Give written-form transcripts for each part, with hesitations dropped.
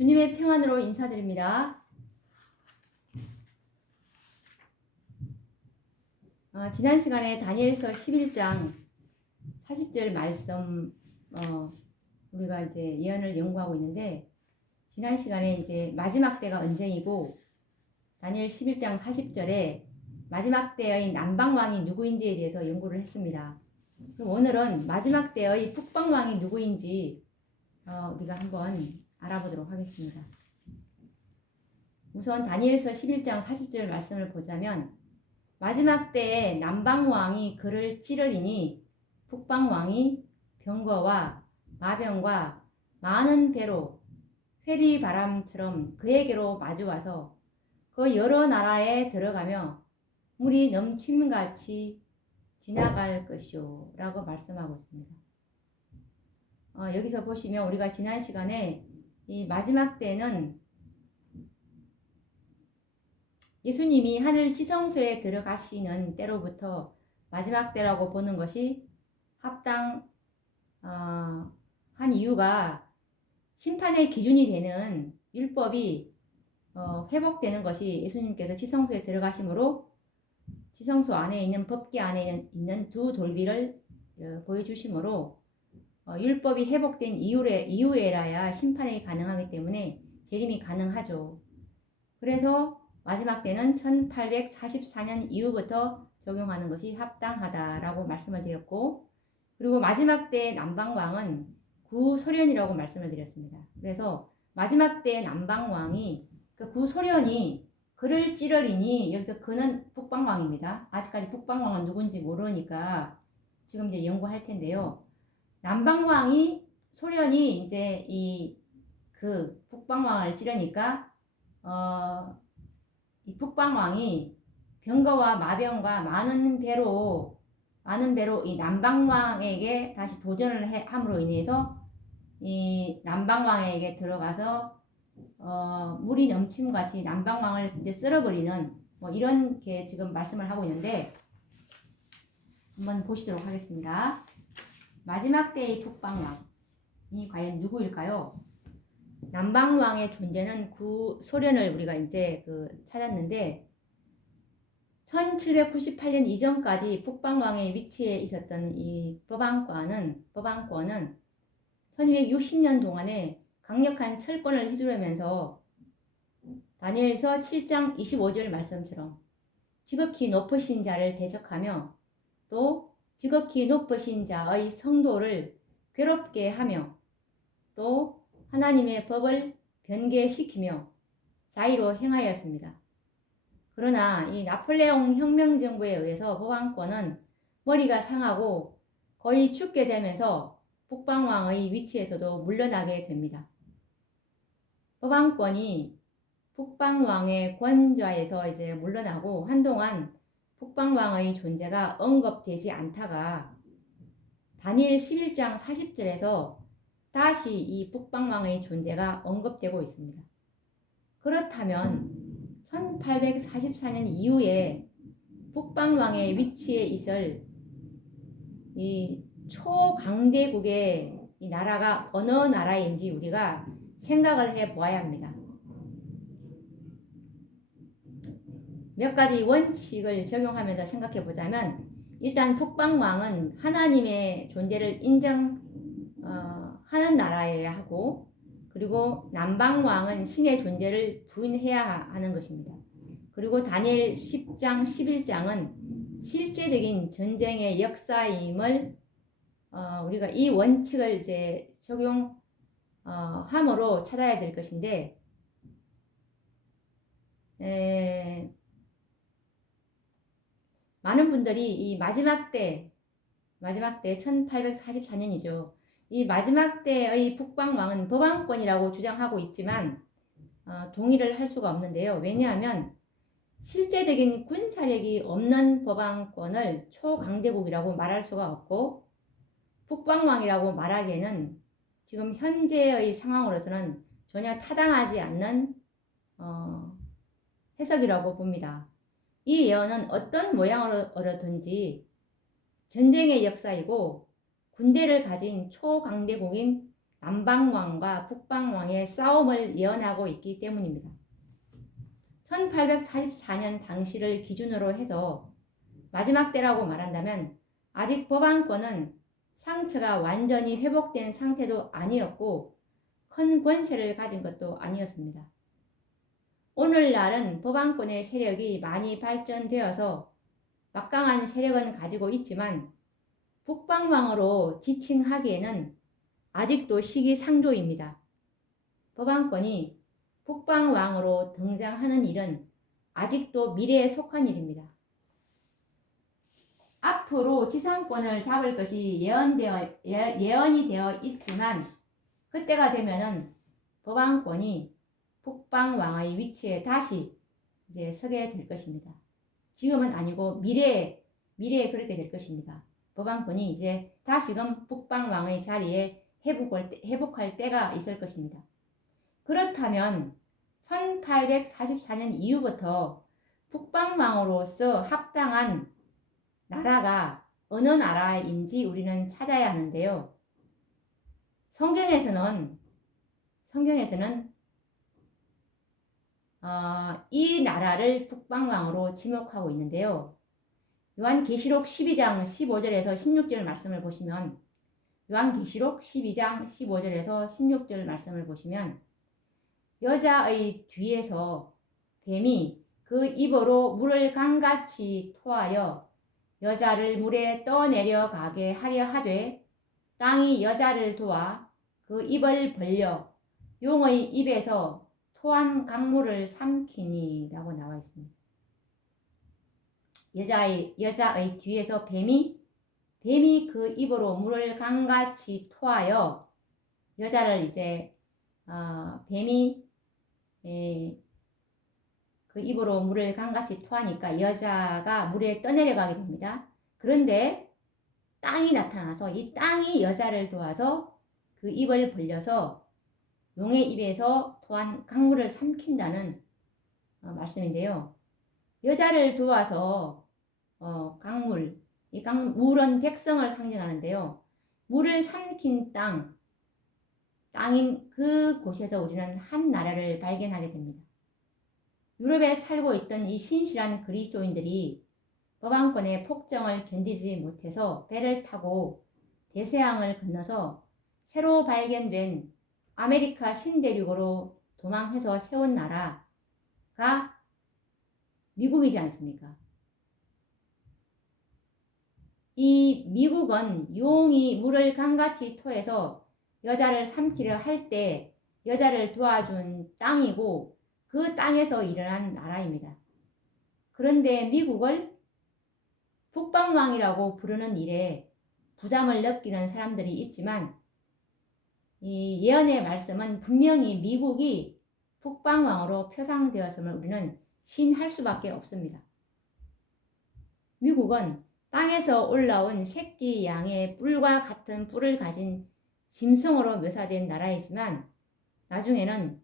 주님의 평안으로 인사드립니다. 지난 시간에 다니엘서 11장 40절 말씀 우리가 이제 예언을 연구하고 있는데, 지난 시간에 이제 마지막 때가 언쟁이고 다니엘 11장 40절에 마지막 때의 남방왕이 누구인지에 대해서 연구를 했습니다. 그럼 오늘은 마지막 때의 북방왕이 누구인지 우리가 한번 알아보도록 하겠습니다. 우선 다니엘서 11장 40절 말씀을 보자면, 마지막 때에 남방왕이 그를 찌르리니 북방왕이 병거와 마병과 많은 배로 회리바람처럼 그에게로 마주와서 그 여러 나라에 들어가며 물이 넘침같이 지나갈 것이요 라고 말씀하고 있습니다. 여기서 보시면 우리가 지난 시간에 이 마지막 때는 예수님이 하늘 지성소에 들어가시는 때로부터 마지막 때라고 보는 것이 합당한 이유가, 심판의 기준이 되는 율법이 회복되는 것이 예수님께서 지성소에 들어가심으로 지성소 안에 있는 법궤 안에 있는 두 돌비를 보여주심으로 율법이 회복된 이후에라야 심판이 가능하기 때문에 재림이 가능하죠. 그래서 마지막 때는 1844년 이후부터 적용하는 것이 합당하다라고 말씀을 드렸고, 그리고 마지막 때 남방왕은 구소련이라고 말씀을 드렸습니다. 그래서 마지막 때 남방왕이, 그 구소련이 그를 찌르리니, 여기서 그는 북방왕입니다. 아직까지 북방왕은 누군지 모르니까 지금 이제 연구할 텐데요. 남방왕이, 소련이 이제 그 북방왕을 찌르니까 이 북방왕이 병거와 마병과 많은 배로 이 남방왕에게 다시 도전을 함으로 인해서 이 남방왕에게 들어가서 물이 넘침같이 남방왕을 이제 쓸어버리는 이런 게 지금 말씀을 하고 있는데, 한번 보시도록 하겠습니다. 마지막 때의 북방왕이 과연 누구일까요? 남방왕의 존재는 구소련을 우리가 이제 찾았는데, 1798년 이전까지 북방왕의 위치에 있었던 이 법왕권은 1260년 동안에 강력한 철권을 휘두르면서 다니엘서 7장 25절 말씀처럼 지극히 높으신 자를 대적하며 또 지극히 높으신 자의 성도를 괴롭게 하며 또 하나님의 법을 변개시키며 자의로 행하였습니다. 그러나 이 나폴레옹 혁명정부에 의해서 법왕권은 머리가 상하고 거의 죽게 되면서 북방왕의 위치에서도 물러나게 됩니다. 법왕권이 북방왕의 권좌에서 이제 물러나고 한동안 북방왕의 존재가 언급되지 않다가 다니엘 11장 40절에서 다시 이 북방왕의 존재가 언급되고 있습니다. 그렇다면 1844년 이후에 북방왕의 위치에 있을 이 초강대국의 이 나라가 어느 나라인지 우리가 생각을 해 보아야 합니다. 몇 가지 원칙을 적용하면서 생각해 보자면, 일단 북방왕은 하나님의 존재를 인정하는 나라여야 하고, 그리고 남방왕은 신의 존재를 부인해야 하는 것입니다. 그리고 다니엘 10장 11장은 실제적인 전쟁의 역사임을 우리가 이 원칙을 이제 적용함으로 찾아야 될 것인데, 많은 분들이 이 마지막 때 1844년이죠. 이 마지막 때의 북방왕은 법왕권이라고 주장하고 있지만 동의를 할 수가 없는데요. 왜냐하면 실제적인 군사력이 없는 법왕권을 초강대국이라고 말할 수가 없고, 북방왕이라고 말하기에는 지금 현재의 상황으로서는 전혀 타당하지 않는 해석이라고 봅니다. 이 예언은 어떤 모양으로든지 전쟁의 역사이고 군대를 가진 초강대국인 남방왕과 북방왕의 싸움을 예언하고 있기 때문입니다. 1844년 당시를 기준으로 해서 마지막 때라고 말한다면 아직 법왕권은 상처가 완전히 회복된 상태도 아니었고 큰 권세를 가진 것도 아니었습니다. 오늘날은 법왕권의 세력이 많이 발전되어서 막강한 세력은 가지고 있지만 북방왕으로 지칭하기에는 아직도 시기상조입니다. 법왕권이 북방왕으로 등장하는 일은 아직도 미래에 속한 일입니다. 앞으로 지상권을 잡을 것이 예언이 되어 있지만 그때가 되면은 법왕권이 북방왕의 위치에 다시 이제 서게 될 것입니다. 지금은 아니고 미래에 그렇게 될 것입니다. 법왕권이 이제 다시금 북방왕의 자리에 회복할 때가 있을 것입니다. 그렇다면 1844년 이후부터 북방왕으로서 합당한 나라가 어느 나라인지 우리는 찾아야 하는데요. 성경에서는 이 나라를 북방왕으로 지목하고 있는데요. 요한계시록 12장 15절에서 16절 말씀을 보시면 요한계시록 12장 15절에서 16절 말씀을 보시면 여자의 뒤에서 뱀이 그 입으로 물을 강같이 토하여 여자를 물에 떠내려가게 하려 하되 땅이 여자를 도와 그 입을 벌려 용의 입에서 토한 강물을 삼키니 라고 나와 있습니다. 여자의 뒤에서 뱀이 그 입으로 물을 강같이 토하여 여자를 이제 뱀이 그 입으로 물을 강같이 토하니까 여자가 물에 떠내려가게 됩니다. 그런데 땅이 나타나서 이 땅이 여자를 도와서 그 입을 벌려서 용의 입에서 토한 강물을 삼킨다는 말씀인데요. 여자를 도와서 이 물은 백성을 상징하는데요. 물을 삼킨 땅인 그곳에서 우리는 한 나라를 발견하게 됩니다. 유럽에 살고 있던 이 신실한 그리스도인들이 법왕권의 폭정을 견디지 못해서 배를 타고 대서양을 건너서 새로 발견된 아메리카 신대륙으로 도망해서 세운 나라가 미국이지 않습니까? 이 미국은 용이 물을 강같이 토해서 여자를 삼키려 할 때 여자를 도와준 땅이고 그 땅에서 일어난 나라입니다. 그런데 미국을 북방왕이라고 부르는 일에 부담을 느끼는 사람들이 있지만 이 예언의 말씀은 분명히 미국이 북방왕으로 표상되었음을 우리는 신할 수밖에 없습니다. 미국은 땅에서 올라온 새끼 양의 뿔과 같은 뿔을 가진 짐승으로 묘사된 나라이지만 나중에는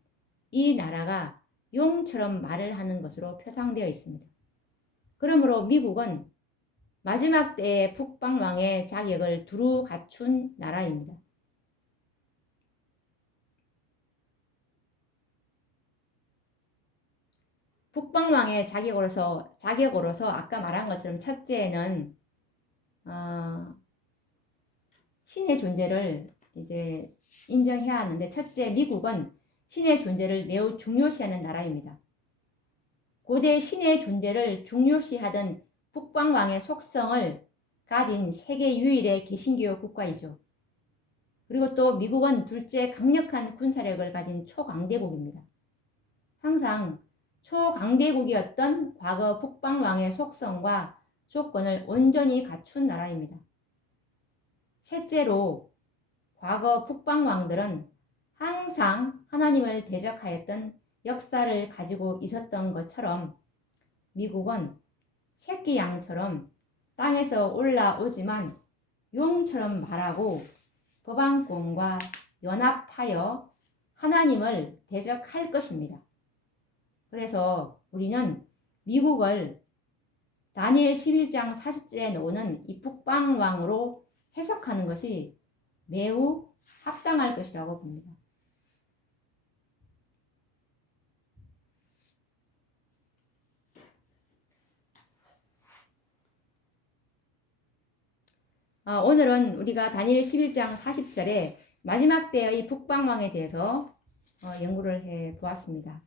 이 나라가 용처럼 말을 하는 것으로 표상되어 있습니다. 그러므로 미국은 마지막 때의 북방왕의 자격을 두루 갖춘 나라입니다. 북방왕의 자격으로서 아까 말한 것처럼 첫째는 신의 존재를 이제 인정해야 하는데, 첫째, 미국은 신의 존재를 매우 중요시하는 나라입니다. 고대 신의 존재를 중요시하던 북방왕의 속성을 가진 세계 유일의 개신교 국가이죠. 그리고 또 미국은 둘째, 강력한 군사력을 가진 초강대국입니다. 항상 초강대국이었던 과거 북방왕의 속성과 조건을 온전히 갖춘 나라입니다. 셋째로, 과거 북방왕들은 항상 하나님을 대적하였던 역사를 가지고 있었던 것처럼 미국은 새끼 양처럼 땅에서 올라오지만 용처럼 말하고 법왕권과 연합하여 하나님을 대적할 것입니다. 그래서 우리는 미국을 다니엘 11장 40절에 나오는 이 북방왕으로 해석하는 것이 매우 합당할 것이라고 봅니다. 오늘은 우리가 다니엘 11장 40절에 마지막 때의 북방왕에 대해서 연구를 해 보았습니다.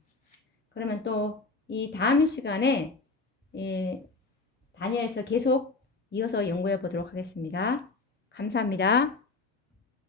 그러면 또 이 다음 시간에 다니엘서 계속 이어서 연구해 보도록 하겠습니다. 감사합니다.